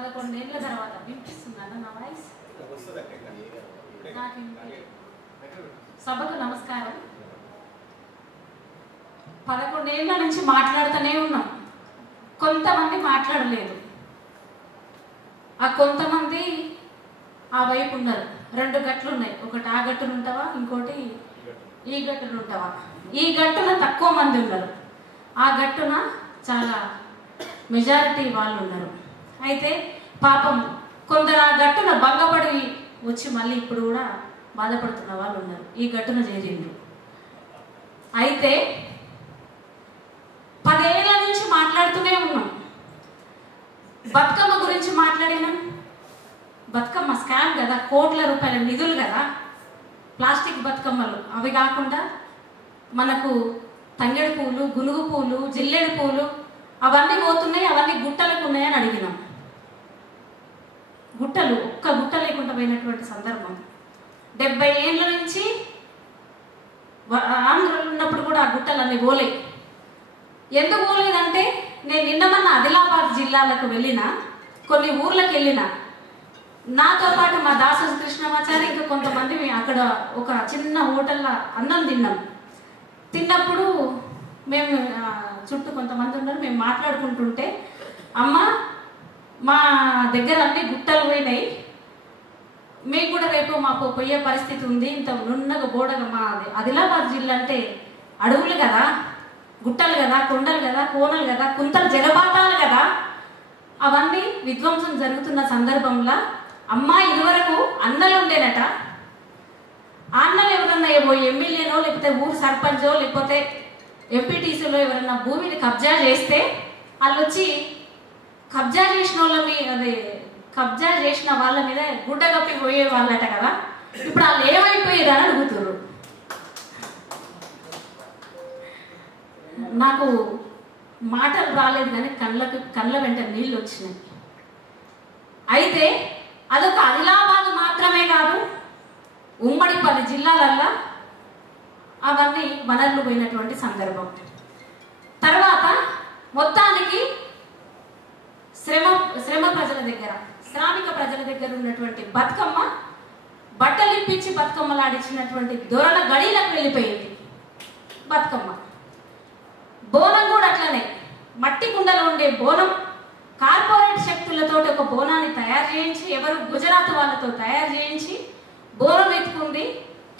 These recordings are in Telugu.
11 ఏళ్ల తర్వాత వినిపిస్తుందా నా వాయిస్? సభకు నమస్కారం. 11 ఏళ్ల నుంచి మాట్లాడుతూనే ఉన్నాం. కొంతమంది మాట్లాడలేదు. ఆ కొంతమంది ఆ వైపు ఉన్నారు. 2 గట్లు ఉన్నాయి. ఒకటి ఆ గట్టును ఉంటావా, ఇంకోటి ఈ గట్టును ఉంటావా. ఈ గట్టున తక్కువ మంది ఉన్నారు, ఆ గట్టున చాలా మెజారిటీ వాళ్ళు ఉన్నారు. అయితే పాపం కొందరు ఆ గట్టున భంగపడి వచ్చి మళ్ళీ ఇప్పుడు కూడా బాధపడుతున్న వాళ్ళు ఉన్నారు. ఈ గట్టున చేరిండ్రు. అయితే 10 ఏళ్ల నుంచి మాట్లాడుతూనే ఉన్నాం. బతుకమ్మ గురించి మాట్లాడినాం. బతుకమ్మ స్కామ్ కదా, కోట్ల రూపాయల నిధులు కదా, ప్లాస్టిక్ బతుకమ్మలు. అవి కాకుండా మనకు తంగెడు పూలు, గునుగు పూలు, జిల్లెడు పూలు అవన్నీ పోతున్నాయి. అవన్నీ గుట్టలకు ఉన్నాయని అడిగినాం. గుట్టలు, ఒక్క గుట్ట లేకుండా పోయినటువంటి సందర్భం. 70 ఏళ్ళ నుంచి ఆంధ్రలో ఉన్నప్పుడు కూడా ఆ గుట్టలన్నీ పోలే. ఎందుకు పోలేదంటే, నేను నిన్నమన్న ఆదిలాబాద్ జిల్లాలకు వెళ్ళిన, కొన్ని ఊర్లకు వెళ్ళిన, నాతో పాటు మా దాసు కృష్ణమాచారి ఇంకా కొంతమంది అక్కడ ఒక చిన్న హోటల్లో అన్నం తిన్నప్పుడు మేము చుట్టూ కొంతమంది ఉన్నారు. మేము మాట్లాడుకుంటుంటే, అమ్మ మా దగ్గర అన్ని గుట్టలు పోయినాయి, మీకు కూడా రేపు మాకు పోయే పరిస్థితి ఉంది. ఇంత నున్నగా బోడగా మా ఆదిలాబాద్ జిల్లా అంటే అడవులు కదా, గుట్టలు కదా, కొండలు కదా, కోనలు కదా, కుంతలు జలపాతాలు కదా. అవన్నీ విధ్వంసం జరుగుతున్న సందర్భంలో అమ్మ ఇదివరకు అన్నలు ఉండేనట. ఆ అన్నలు ఎవరన్నా ఎమ్మెల్యేనో లేకపోతే ఊరు సర్పంచో లేకపోతే ఎంపీటీసీలో ఎవరన్నా భూమిని కబ్జా చేస్తే వాళ్ళు వచ్చి కబ్జా చేసిన వాళ్ళ మీద, కబ్జా చేసిన వాళ్ళ మీద గుడ్డ కప్పి పోయే వాళ్ళట కదా. ఇప్పుడు వాళ్ళు ఏమైపోయారు అని అడుగుతున్నారు. నాకు మాటలు రాలేదు కానీ కళ్ళ వెంట నీళ్ళు వచ్చినాయి. అయితే అదొక ఆదిలాబాద్ మాత్రమే కాదు, ఉమ్మడి 10 జిల్లాలల్లో అవన్నీ వనరులు పోయినటువంటి సందర్భం. తర్వాత మొత్తానికి శ్రమ ప్రజల దగ్గర, శ్రామిక ప్రజల దగ్గర ఉన్నటువంటి బతుకమ్మ, బట్టలు ఇప్పించి బతుకమ్మలు ఆడించినటువంటి దొరల గడిలకు వెళ్ళిపోయింది బతుకమ్మ. బోనం కూడా అట్లనే, మట్టి కుండలో ఉండే బోనం కార్పొరేట్ శక్తులతో ఒక బోనాన్ని తయారు చేయించి, ఎవరు గుజరాత్ వాళ్ళతో తయారు చేయించి బోనం ఎత్తుకుంది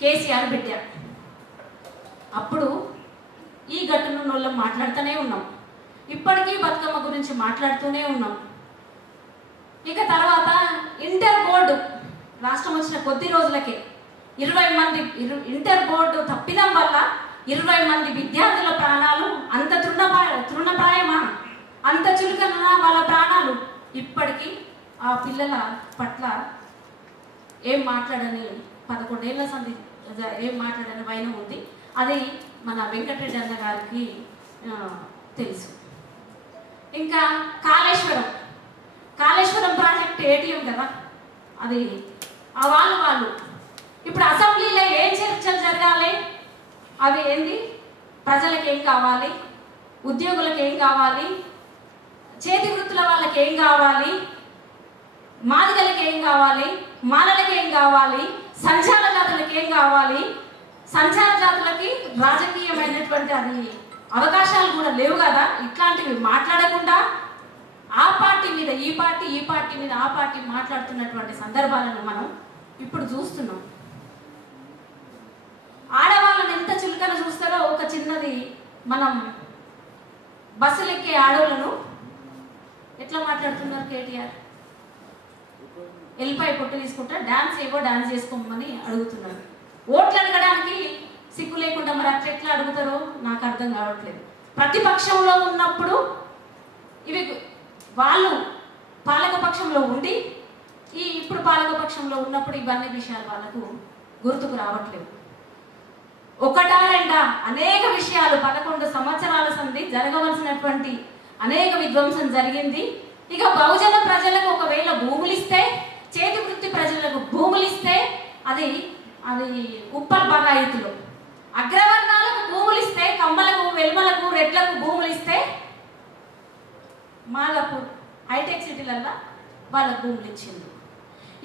కేసీఆర్ బిడ్డ. అప్పుడు ఈ ఘటనలో మాట్లాడుతూనే ఉన్నాం. ఇప్పటికీ బతుకమ్మ గురించి మాట్లాడుతూనే ఉన్నాం. ఇక తర్వాత ఇంటర్ బోర్డు రాష్ట్రం వచ్చిన కొద్ది రోజులకే 20 మంది ఇంటర్ బోర్డు తప్పిదం వల్ల 20 మంది విద్యార్థుల ప్రాణాలు. అంత తృణప్రాయమా, అంత చులకన వాళ్ళ ప్రాణాలు. ఇప్పటికీ ఆ పిల్లల పట్ల ఏం మాట్లాడని 11 ఏళ్ల సంధి ఏం మాట్లాడని వైనం ఉంది. అది మన వెంకటరెడ్డి అన్న గారికి తెలుసు. ఇంకా కాళేశ్వరం ప్రాజెక్ట్ ఏటీఎం కదా, అది వాళ్ళు ఇప్పుడు అసెంబ్లీలో ఏం చర్చలు జరగాలి, అవి ఏంది, ప్రజలకు ఏం కావాలి, ఉద్యోగులకు ఏం కావాలి, చేతి వృత్తుల వాళ్ళకి ఏం కావాలి, మాదిగలకి ఏం కావాలి, మాలలకి ఏం కావాలి, సంచార జాతులకి ఏం కావాలి. సంచార జాతులకి రాజకీయమైనటువంటి అది అవకాశాలు కూడా లేవు కదా. ఇట్లాంటివి మాట్లాడకుండా ఆ పార్టీ మీద ఈ పార్టీ, ఈ పార్టీ మీద ఆ పార్టీ మాట్లాడుతున్నటువంటి సందర్భాలను మనం ఇప్పుడు చూస్తున్నాం. ఆడవాళ్ళని ఎంత చులకన చూస్తారో, ఒక చిన్నది మనం బస్సులు ఎక్కే ఆడవాళ్ళను ఎట్లా మాట్లాడుతున్నారు కేటీఆర్. ఎల్లిపాయ పొట్టు తీసుకుంటా డాన్స్ చేసుకోమని అడుగుతున్నారు. ఓట్లు అడగడానికి సిగ్గు లేకుండా మరి అట్లా ఎట్లా అడుగుతారో నాకు అర్థం కావట్లేదు. ప్రతిపక్షంలో ఉన్నప్పుడు ఇవి వాళ్ళు పాలకపక్షంలో ఉండి, ఇప్పుడు పాలకపక్షంలో ఉన్నప్పుడు ఇవన్నీ విషయాలు వాళ్ళకు గుర్తుకు రావట్లేదు. ఒకటా రెండా అనేక విషయాలు, 11 సంవత్సరాల సంధి జరగవలసినటువంటి అనేక విధ్వంసం జరిగింది. ఇక బహుజన ప్రజలకు ఒకవేళ భూములు ఇస్తే, చేతి వృత్తి ప్రజలకు భూములు ఇస్తే, అది ఉప్పల్ బగాయితులు. అగ్రవర్ణాలకు భూములు ఇస్తే, కమ్మలకు, వెల్మలకు, రెడ్లకు భూములు ఇస్తే, మాదాపూర్ హైటెక్ సిటీలల్లో వాళ్ళకు భూములు ఇచ్చిండ్రు.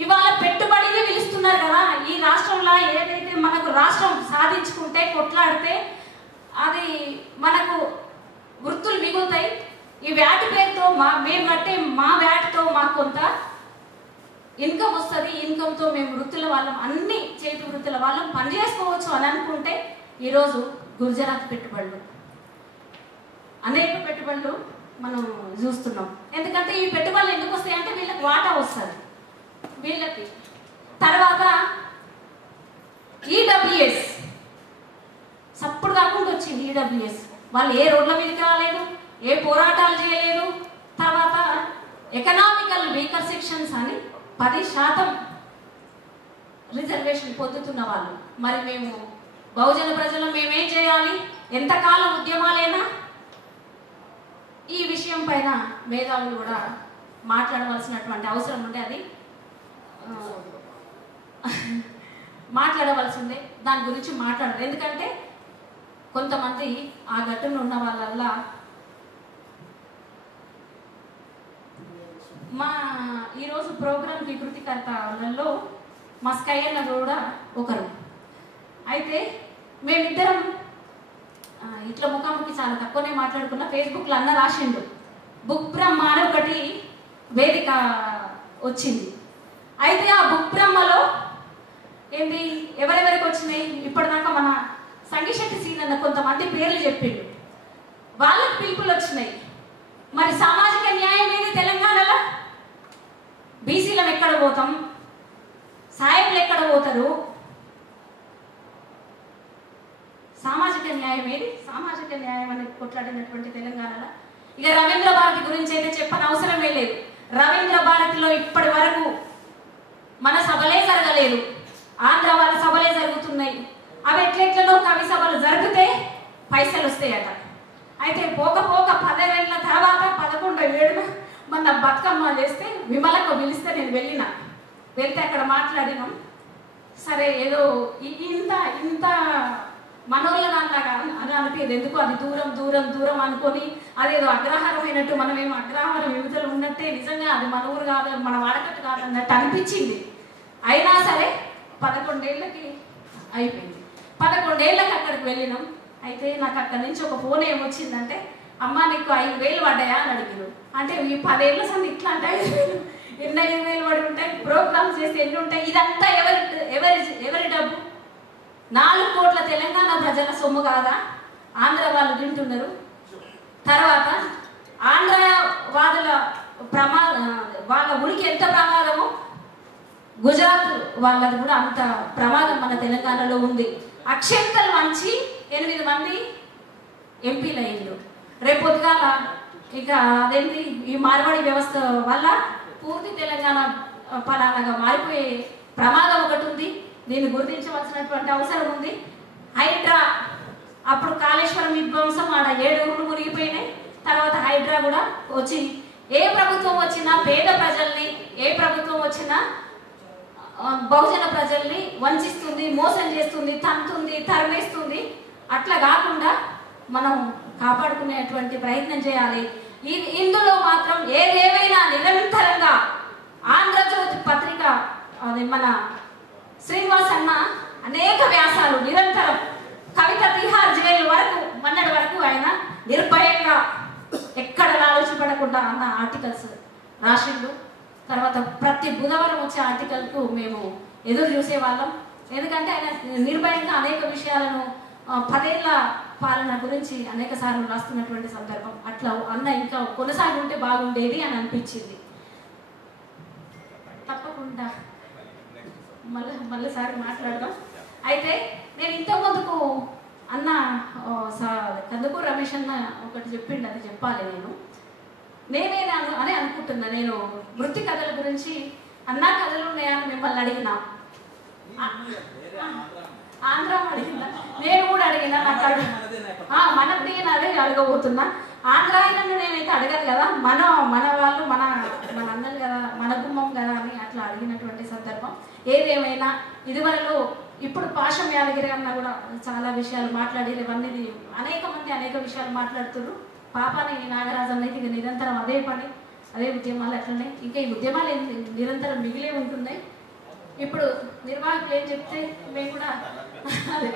ఇవాళ పెట్టుబడిని పిలుస్తున్నారు కదా. ఈ రాష్ట్రంలో ఏదైతే మనకు రాష్ట్రం సాధించుకుంటే కొట్లాడితే అది మనకు వృత్తులు మిగులుతాయి. ఈ వ్యాట్ పేరుతో మేము కట్టే మా వ్యాట్తో మాకు కొంత ఇన్కమ్ వస్తుంది. ఇన్కమ్తో మేము వృత్తుల వాళ్ళం, అన్ని చేతి వృత్తుల వాళ్ళం పని చేసుకోవచ్చు అని అనుకుంటే ఈరోజు గుజరాత్ పెట్టుబడులు, అనేక పెట్టుబడులు మనం చూస్తున్నాం. ఎందుకంటే ఈ పెట్టుబడులు ఎందుకు వస్తాయి అంటే వీళ్ళకి వాటా వస్తుంది. వీళ్ళకి తర్వాత ఈడబ్ల్యూఎస్ సప్పుడు కాకుండా వచ్చింది. ఈడబ్ల్యూఎస్ వాళ్ళు ఏ రోడ్ల మీదకి రాలేదు, ఏ పోరాటాలు చేయలేదు. తర్వాత ఎకనామికల్ వీకర్ సెక్షన్స్ అని 10% రిజర్వేషన్ పొందుతున్న వాళ్ళు. మరి మేము బహుజన ప్రజలు మేమేం చేయాలి? ఎంతకాలం ఉద్యమాలైనా ఈ విషయం పైన మేధావులు కూడా మాట్లాడవలసినటువంటి అవసరం ఉండే, అది మాట్లాడవలసి ఉండే. దాని గురించి మాట్లాడరు. ఎందుకంటే కొంతమంది ఆ ఘటనలో ఉన్న వాళ్ళల్లా మా ఈరోజు ప్రోగ్రాం వికృతికర్తలలో మా స్కై అన్న కూడా ఒకరు. అయితే మేమిద్దరం ఇట్లా ముఖాముఖి చాలా తక్కువనే మాట్లాడుకున్నా. ఫేస్బుక్లో అన్న రాసిండు, బుక్ బ్రహ్మ అని ఒకటి వేదిక వచ్చింది. అయితే ఆ బుక్ బ్రహ్మలో ఏంటి ఎవరెవరికి వచ్చినాయి ఇప్పటిదాకా మన సంగిశెట్టి సీన్ అన్న కొంతమంది పేర్లు చెప్పిండు, వాళ్ళకి పిలుపులు వచ్చినాయి. మరి సామాజిక న్యాయం ఏది తెలంగాణలో? బీసీలను ఎక్కడ పోతాం, సాయకులు ఎక్కడ పోతారు, సామాజిక న్యాయం ఏది? సామాజిక న్యాయం అని కొట్లాడినటువంటి తెలంగాణలో ఇక రవీంద్ర భారతి గురించి అయితే చెప్పని అవసరమే లేదు. రవీంద్ర భారతిలో ఇప్పటి వరకు మన సభలే జరగలేదు, ఆంధ్ర వాళ్ళ సభలే జరుగుతున్నాయి. అవి ఎట్లెట్లలో కవి సభలు జరిగితే పైసలు వస్తాయట. అయితే పోక 10 ఏళ్ళ తర్వాత 11వ ఏడున మన బతుకమ్మ చేస్తే విమలకు పిలిస్తే నేను వెళ్తే అక్కడ మాట్లాడినాం. సరే ఏదో ఇంత మనోళ్ళని అన్నాగా అని అనిపించదు. ఎందుకు అది దూరం అనుకొని అదేదో అగ్రహారమైనట్టు, మనమేమో అగ్రహారం వివిధలు ఉన్నట్టే, నిజంగా అది మన ఊరు కాదు, మన వాడకట్టు కాదు అన్నట్టు అనిపించింది. అయినా సరే 11 ఏళ్ళకి అయిపోయింది. 11 ఏళ్ళకి అక్కడికి వెళ్ళినాం. అయితే నాకు అక్కడి నుంచి ఒక ఫోన్ ఏమొచ్చిందంటే, అమ్మ నీకు 5,000 పడ్డాయా అని అడిగిరు. అంటే ఈ 10 ఏళ్ళ సంది ఇట్లా అంటే 5,000 పడి ఉంటాయి, ప్రోగ్రామ్స్ చేస్తే ఎన్ని ఉంటాయి? ఇదంతా ఎవరి డబ్బు? 4 కోట్ల తెలంగాణ ప్రజల సొమ్ము కాదా? ఆంధ్ర వాళ్ళు తింటున్నారు. తర్వాత ఆంధ్ర వాదుల వాళ్ళ ఉనికి ఎంత ప్రమాదమో గుజరాత్ వాళ్ళది కూడా అంత ప్రమాదం మన తెలంగాణలో ఉంది. అక్షంతలు వంచి 8 మంది ఎంపీలు అయ్యిండ్రు. రేపు పొద్దుగాల ఇక అదేంటి ఈ మార్వాడి వ్యవస్థ వల్ల పూర్తి తెలంగాణ పలానాగా మారిపోయే ప్రమాదం ఒకటి ఉంది. దీన్ని గుర్తించవలసినటువంటి అవసరం ఉంది. హైడ్రా అప్పుడు కాళేశ్వరం విధ్వంసం ఆడ 7 ఊర్లు మునిగిపోయినాయి. తర్వాత హైడ్రా కూడా వచ్చి ఏ ప్రభుత్వం వచ్చినా పేద ప్రజల్ని, ఏ ప్రభుత్వం వచ్చినా బహుజన ప్రజల్ని వంచిస్తుంది, మోసం చేస్తుంది, తంతుంది, తరిమేస్తుంది. అట్లా కాకుండా మనం కాపాడుకునేటువంటి ప్రయత్నం చేయాలి. ఇందులో మాత్రం ఏదేమైనా నిరంతరంగా ఆంధ్రజ్యోతి పత్రిక అది మన శ్రీనివాస్ అన్న అనేక వ్యాసాలు నిరంతరం కవిత తిహార్ జైలు వరకు మొన్నటి వరకు ఆయన నిర్భయంగా ఎక్కడ ఆలోచించబడకుండా అన్న ఆర్టికల్స్ రాసిండు. తర్వాత ప్రతి బుధవారం వచ్చే ఆర్టికల్కు మేము ఎదురు చూసేవాళ్ళం. ఎందుకంటే ఆయన నిర్భయంగా అనేక విషయాలను 10 ఏళ్ల పాలన గురించి అనేక సార్లు రాస్తున్నటువంటి సందర్భం. అట్లా అన్న ఇంకా కొనసాగి ఉంటే బాగుండేది అని అనిపించింది. తప్పకుండా మళ్ళీసారి మాట్లాడదాం. అయితే నేను ఇంతకుముందుకు అన్న కందుకూరు రమేష్ అన్న ఒకటి చెప్పిండు, అది చెప్పాలి. నేనేనాను అని అనుకుంటున్నా. నేను వృత్తి కథల గురించి అన్నా కథలు ఉన్నాయని మిమ్మల్ని అడిగినా, ఆంధ్ర అడిగినా, నేను కూడా అడిగినా. నాకు మనది అదే అడగబోతున్నా. ఆంధ్ర అయినా నేనైతే అడగదు కదా, మన వాళ్ళు మన అన్నలు కదా, మన గుమ్మం కదా అని అట్లా అడిగినటువంటి సందర్భం. ఏదేమైనా ఇదివరకు ఇప్పుడు పాశం యాదగిరి అన్న కూడా చాలా విషయాలు మాట్లాడి ఇవన్నీ అనేక మంది అనేక విషయాలు మాట్లాడుతున్నారు. పాపాని నాగరాజు అన్నైతే ఇక నిరంతరం అదే పని. అదే ఉద్యమాలు అట్లనే ఇంకా ఈ ఉద్యమాలు నిరంతరం మిగిలే ఉంటున్నాయి. ఇప్పుడు నిర్వాహకులు ఏం చెప్తే మేము కూడా అదే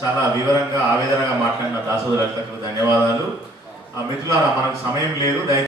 చాలా వివరంగా ఆవేదనగా మాట్లాడిన దాసోజు లలితకు ధన్యవాదాలు. మిత్రులారా, మనకు సమయం లేదు.